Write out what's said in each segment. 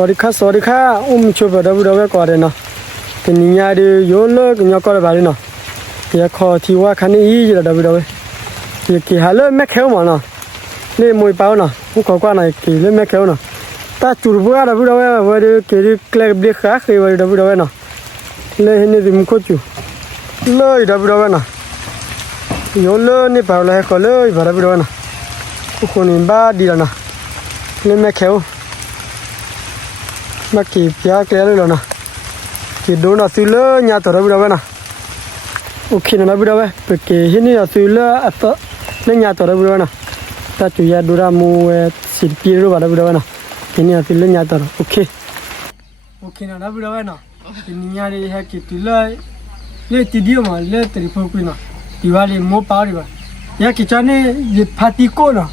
สวัสดีค่ะชุบดับดับก่อนเลยเนาะทีนี้ยาดีโยนเลยกันยาก็เลยไปเลยเนาะยาขอที่ว่าคันนี้ยี่จะดับดับกี่หาเล่แม่เขียวมาเนาะเล่มวยเป้าเนาะผู้ขอกว่าไหนกี่เล่แม่เขียวเนาะตาจุดบัวดับดับวันนี้กี่เคล็ดเบี้ยขาเคยวันดับดับเนาะเล่นี่ดิมโคจูเลยดับดับเนาะโยนเลยนี่เป้าเลยก็เลยดับดับเนาะผู้คนนี้บ้าดีแล้วเนาะเล่แม่เขียวมากี่พิจารณาเลยนะกี่โดนasillญาติเราบิดาเวนะโอเคนะบิดาเวเพราะที่นี่asillอัตเนี่ยญาติเราบิดาเวนะถ้าจุยาดูรามูสิบปีรู้ว่าเราบิดาเวนะที่นี่asillญาติเราโอเคนะเราบิดาเวนะที่นี่ญาติให้กี่ตัวเลยติดเดียวมาเลยตรีโฟกุยนะที่ว่าเลยโมปาริบะยากี่จานเนี่ยยี่พัดที่โคนะ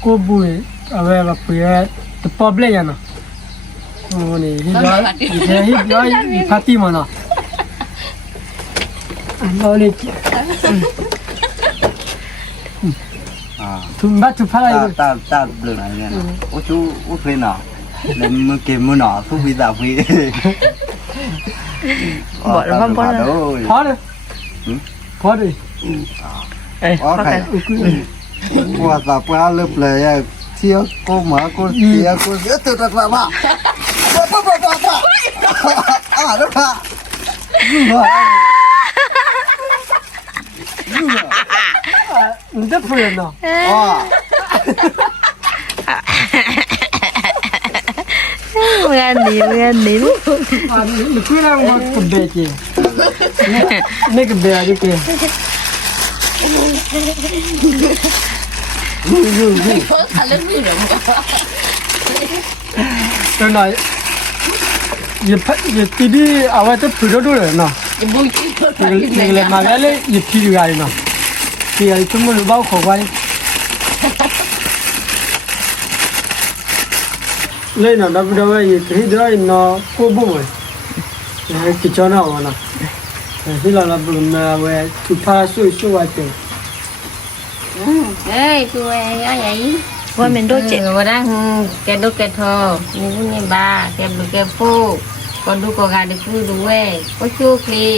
โคบุยเอาไว้แบบเพื่อตัวพับเลยนะโอ้นี่ฮิจอยพัตติมานะอันนี้เลยทุ่มบัตรพาราอยู่ตาเบลออะไรเนี่ยโอ้ชูโอ้เพลน่ะแล้วมือเกมมือหน่อทุกวิตาฟีบอกแล้วว่าพอเลยอ๋อใครว่าตาปลาเล็บเลยเที่ยวก็หมาก็เที่ยวก็เยอะตัวตาบ้าแล้วค่ะนี่จะเปลี่ยนเนาะเมื่อนี้อันนี้คืออะไรมันกระเบะจีนี่กระเบะอะไรกันตัวไหนये तीदी आवाज़ तो फिर डोर है ना ये मागाले ये फिर गाड़ी ना ये तुम लोग बाव खोवाई ले ना डब डब ये कहीं दरा इन्ना को बोले ये किचन है ना हिला ना बुला वे तुफा सो वाटेตัวใหญ่ว่ามันโดนเจ็บว่าได้แกดูแกทอนี่พวกนี้บ้าแกดูแกฟูก็ดูก็การดูดูเว้ก็ชูคลี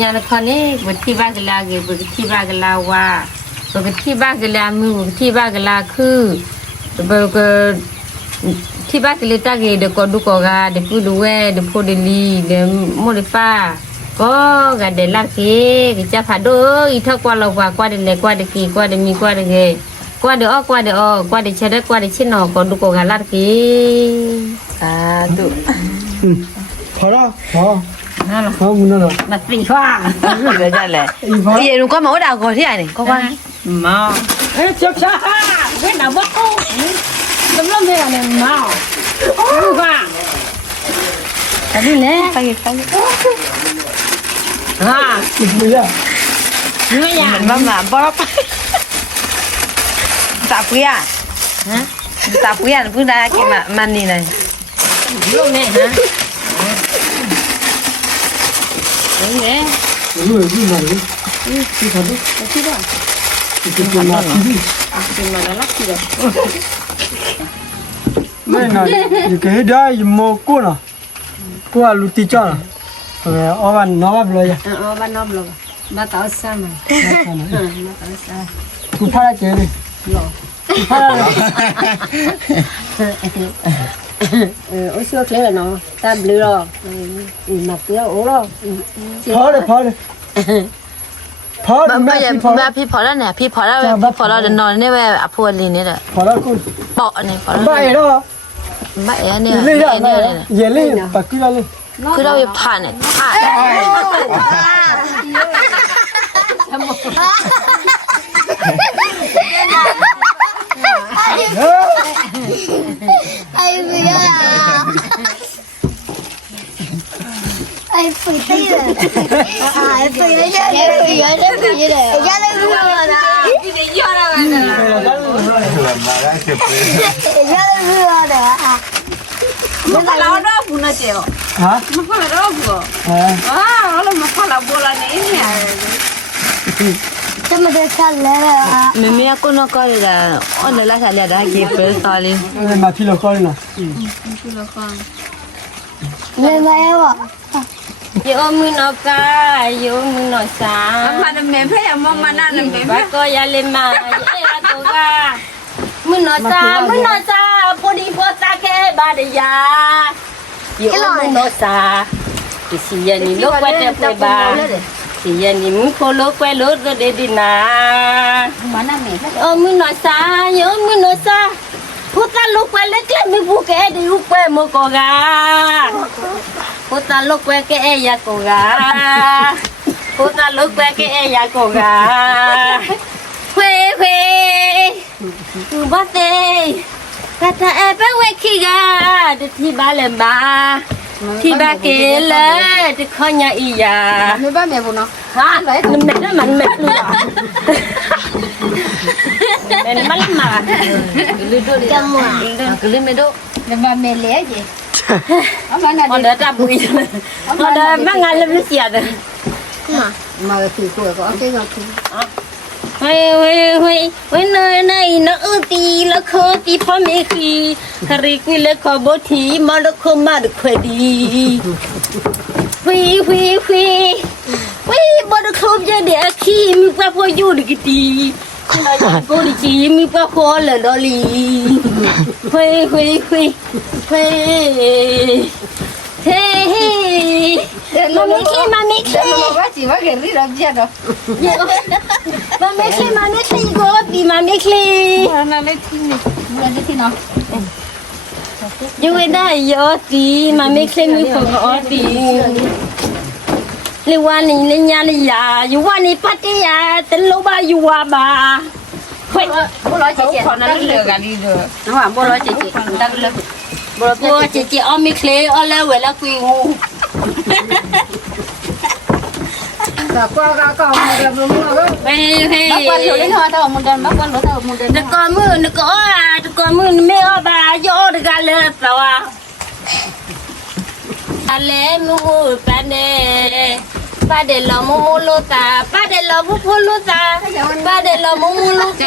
ยาละคนนี้บัดที่บ้านกันลาเก็บบัดที่บ้านกันลาว่าบัดที่บ้านกันลามือบัดที่บ้านกันลาคือบัดก็ที่บ้านกันเลยตาเก็บเด็กก็ดูก็การดูดูเว้ดูพูดดีเดี๋ยวมุดฟ้าก็การเดินลักกี้กิจพัดดูอีทักว่าเราว่ากว่าเดินเล็กกว่าเด็กกี่กว่าเดินมีกว่าเด็กกว่าเดี๋ยวกว่าเดี๋ยวกว่าเดี๋ยวเชื่อกว่าเดี๋ยวชินอก็ดูก็การลักกี้ดูพอแล้วพอมุนแล้วมาปรีฟ้าเดี๋ยวจะแหละเดี๋ยวหนูก็มาด่าก่อนที่ไหนก็ว่ามาเจ็บช้าเว้นหน้าบ้านตำรวจเนี่ยเนี่ยมาดูฟ้าแต่นี่แหละไปไม่ยากไม่ยากมันมาบ๊อบตาเปียตาเปียพูดได้กี่มันนี่เลยลูกเนี่ยฮะนี่รู้ไหมที่ทำที่บ้านที่ทำมาที่มาแล้วลักที่บ้านไม่นะอยู่แค่ได้ยังโมกุนะกูอาลุติจ้านะเอาวันนอบเลยเอาวันนอบเลยมาต่อซ้ำมาต่อซ้ำกูพาราเจเลยหล่อพาราโอ้ยเชื่อเลยเนาะตาเบลอหนักเยอะโอ้ยพอเลยแม่พี่พอแล้วเนี่ยพี่พอแล้วเดินนอนนี่แม่อภัวลีนี่แหละพอแล้วกูเปาะนี่พอแล้วบ้าแล้วบ้าเนี่ยเยลี่ปักกี้เลยคือเราผ่านเนี่ยผ่านไอ้เบี้ยไอ้ฝุ่นที่เลยไอ้ฝุ่นเยอะเลยเยอะเลยรู้นะที่ไหนเยอะเลยนะเยอะเลยรู้นะมันพาเราดอกบุญนะเจ้าฮะมันพาเราดอกบุญเรามาพาเราโบราณเนี่ย这么多看来了啊！ မမေကိုနော်ကောရတာအော်လာစားရတာကေပဲစားလေး มาพี่เราก้อยนะ 没没有啊？ yo mu no ka yo mu no sa ဘာနမေဖေမမနာနမေ ba ko ya le ma ye ya to ga mu no sa podi po ta ke ba de ya yo mu no sa si ya ni lo kwa te pe ba si ya ni mu ko lo kwa lo de di na mana me yo mu no sa puta lo kwa le ke mi bu ke de u kwa mo ko ga puta lo kwa ke e ya ko ga puta lo kwa ke e ya ko ga huê tu ba te kata e pe we ki ga de ti ba le ba ti ba ke le de khonya i ya me ba me bu no ha me da man me lu men mal ma lu do de mo ke le me do me ba me le je mana onda ta bu i onda ma nga le bi sia de ma ki ko ko ke ga ki huê nơi này nó ư tí nó khô tí phá mê khi khá rì quy lê khó bố thí mà nó khô mà được khỏe đi huy bố nó khô cho để khi mi qua phô dù được cái tí bố đi chỉ mi qua phô là đó lì huy Mami khi ba chỉ ba cái ri làm gì đó Mami khi go đi mami khi na le thi no Yo đây yo tí mami khi mi phô go tí Li wani li nya li ya yu wani pati ya tên lô ba yu wa ba bố nói chị còn nó lừa gà đi rồi đúng không bố nói chị đang lừa Bố chị ôm mi khi ở lê về là quy ngu qua con là vừa mua đó bác quan rồi đến hoa đâu một đêm bác quan rồi đâu một đêm Nó có mưa mẹ ở bà vô được gà lê sao à À lê mua ba để lo mua lô ta ba để lo mua lô ta ba để lo mua lô ta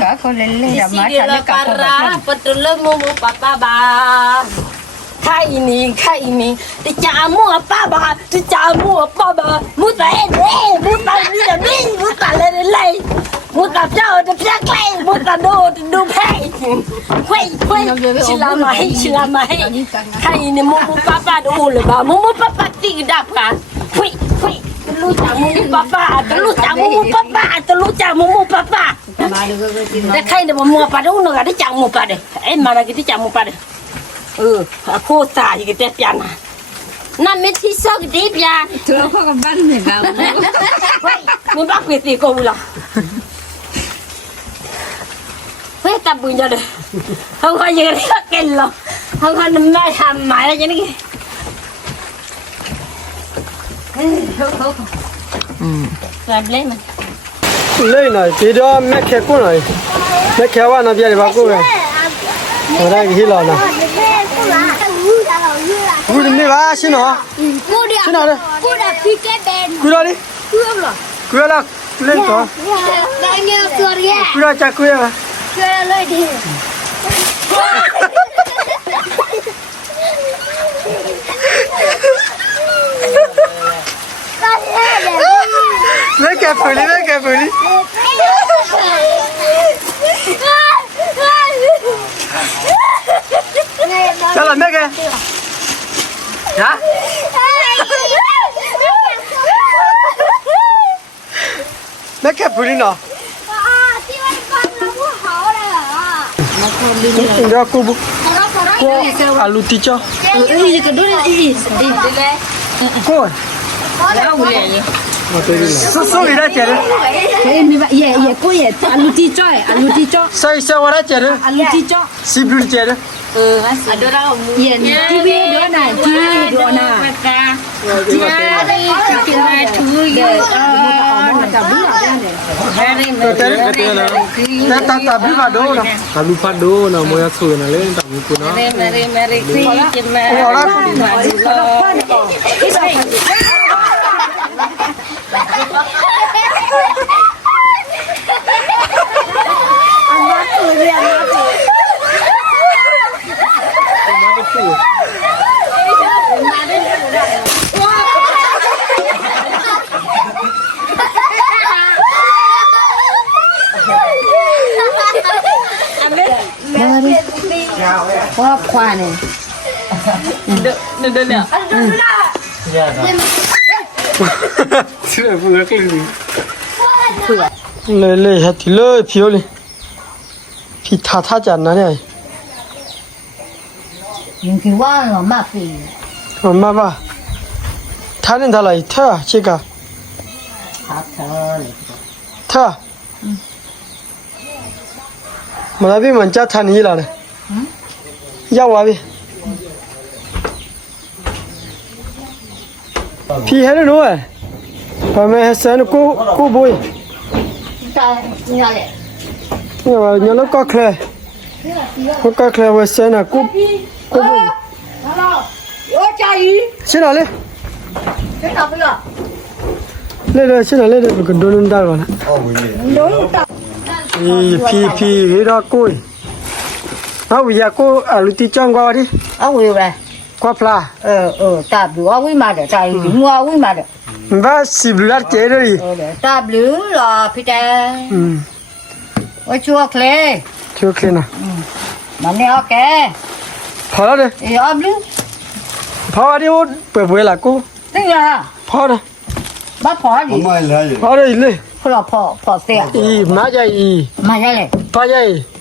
cả con lên lên là má si lo para betul lo mua papa ba khai ini đi chả mua apa ba đi chả mua apa ba mua ta lên mua ta cho được ra cây mua ta đồ phải quay chỉ làm mày khai ini mua papa đồ rồi ba mua papa tí đạp cả quay lu chả mua papa để khai để mua papa đâu nó cái chả mua papa đấy em mà là cái chả mua papa đấy cô ta gì cái tép pian à năm mấy thi sao cái tép pian tôi nó có con bắn này vào mình bắt việc gì cô là phải tập bùn cho được không có gì cái kinh lắm không có nằm mai hàm mãi là như này làm lên mà lấy này thì đó mẹ khé cô này mẹ khé qua nó bia để bà cô này ở đây cái lò nào vui đi ba xin nó xin nó đây cúi đó đi cúi đó lên đó cúi đó chặt cúi đó Mẹ kẹp phơi đi sao là mẹ kìa hả mẹ kẹp phơi đi nào đó cô alu tí cho cô số gì đó chị đấy cô ye alu ti cho sao vào đó chị đấy alu ti cho xí bự chị đấy ada orang ye TV đó này TV đó nè tak pado na moya su na le tak muku na mari ว่าควายเนี่ยเดินเนี่ย เชื่อเบื่อกันเลยเลยฮัทที่เลยผิวเลยพี่ท่าจันนะเนี่ย ยังคือว่าหรอมาปี มันมาป่ะท่านี่ท่าไรเธอเช็คอะ ครับเธอ เธอมาแล้วพี่มันจะท่านี้แล้วเนี่ยยาววะพี่ให้ดูหน่อยพอไม่ให้เส้นกูบุย ใช่เนี่ยแหละ เนี่ยว่าเนี่ยแล้วก็เคลก็เคลว่าเส้นอะกูบุย ฮัลโหลโอ้ใจ ใช่ไหมเลย จะกลับไปเหรอ เลยใช่ไหมเลยก็โดนด่าแล้วนะ อ๋อวิ่งเลย น้องตับ พี่ให้รอกูเอาวิญญากูลุติจังกว่าดิ เอาไว้ไป กว่าปลา ตับดูเอาไว้มาเดี๋ยวใจงัวเอาไว้มาเดี๋ยว มันว่า10 ล้านเจเลย ตับหรือหรอพี่แดงว่าชัวร์เคล โอเคนะ มันเนี่ยโอเค พอแล้วเด้ เอาบลู พอดิวเปิดเวลากู นี่ไง พอนะ บ้าพอดิ ไม่เลย พอเลยเลย พอพอเสีย มาใจอี มาใช่เลย พอใจ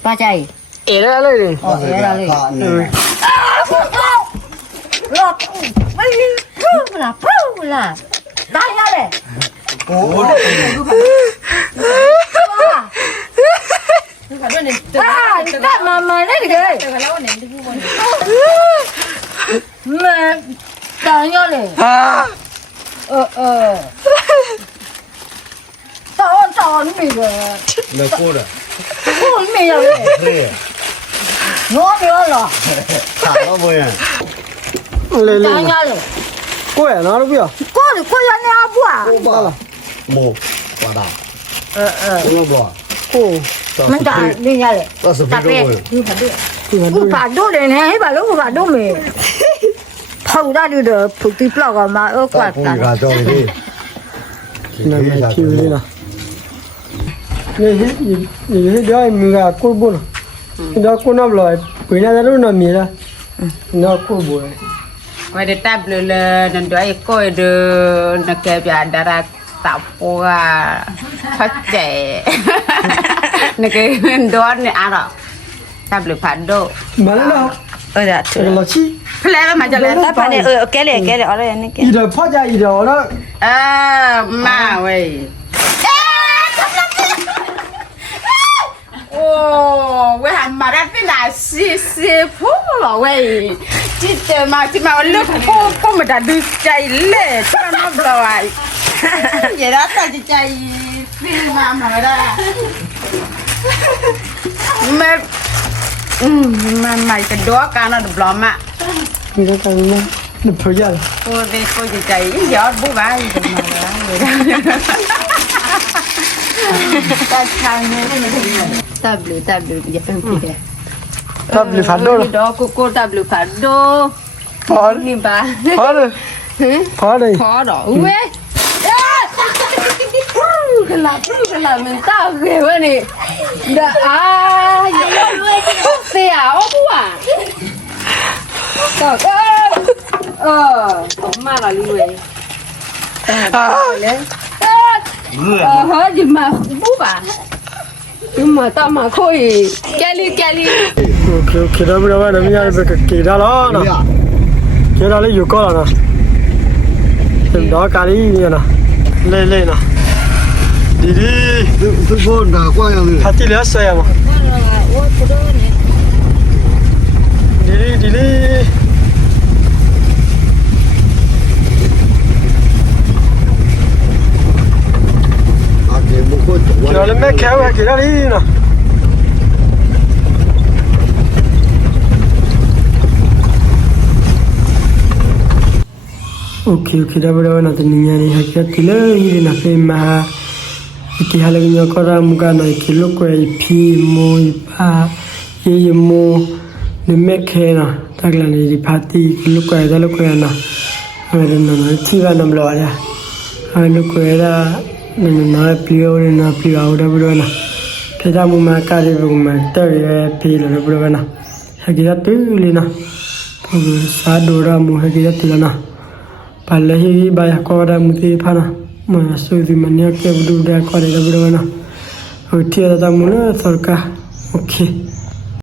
ป้าใจ เอ๋เลยเลย โอ้ยอะไรเลย เนี่ย รอบไม่พูดละพูดละได้แล้วเลย โอ้ได้มาได้เลยมาได้ยังเลยตอนไม่เลย ไม่กูเลย พูดไม่เลย เฮ้ย ง้อไม่หรอ ขาดแล้วมั้ย เลยเลย ได้ยังเลย กูเอ๋นะรู้ป่ะ ก็ยังเนี่ยบัว บ้าละโมว่าดาโอ้บ่ กู มันได้นี่ยังเลย ก็สุดยอดเลย นี่ผัดด้วย ที่มัน กูผัดด้วยเนี่ยให้ผัดแล้วกูผัดด้วยมั้ยพอได้ดูเด้อผูกตีปลอกมาก ก็ ว่า พูด กัน กับจอยดิ นั่นไม่คิวเลยนะเนี่ยนี่เดี๋ยวมึงก็กูบุญเดี๋ยวกูนับเลยปีหน้าจะรู้นะมีละเดี๋ยวกูบุญ Wai de table le nan do ai ko de na ke bia dara tapua phache ne ke do ne ara table phado มาแล้ว da เราชี้ ple ma ja le ta pa ne ke le ora ne ke อีเดี๋ยวพ่อจะอีเดี๋ยวแล้ว ma wei Oh, we have marafina si fu lo we. Ti te ma lu ko ma da du chai le, ta no blo ai. Ye da ta ji chai fi ma da. Ma ke do ka na blo ma. นี่ก็กันนะนี่พ่อจะ Ko de ko ji chai yo bu ba ji ma da. Ta chang ne ne. Table ya pen pide. ทับลิฟันโด Do ko table phado. พอ Ni ba. พอเลยพอเลย Khó đỏ uế cái là mình tao ghê quá nè đã xèo quá trời ơi mà là lưu ấy hết gì mà búp à nhưng mà tao mà khôi ke li โอเคโอเคแล้วเราไม่ได้ไปกับกีดาแล้วนะกีดาเลยอยู่ก็แล้วนะเป็นดอกกาลีเนี่ยนะเล่ๆนะดีดี ทุกคนด่ากว่าอย่างนี้ พัดที่เหลือเสียมั้งดีดี อาเกมุกจะว่า เดี๋ยวเราไม่แข็งกีดาลีนะโอเคโอเคได้ไปแล้วนะตอนนี้เนี่ยฮักที่เลยนะเป็นมา ki hale nya kora muga na ki loko e phi mo pa ye mo ne mekhe na takla ni di phati ki loko e da loko na ave na thi ba nam lo ya ave loko e da na pio na pio au da bro na ke da mu ma ka ri bu ma ta ye phi lo bro na ha ki da tu li na sa do ra mu ha ki da tu na pa le hi ba ya ko da mu ti pha na ma su di ma nya ke bu da ko da bro na o ti da mu na sarka okay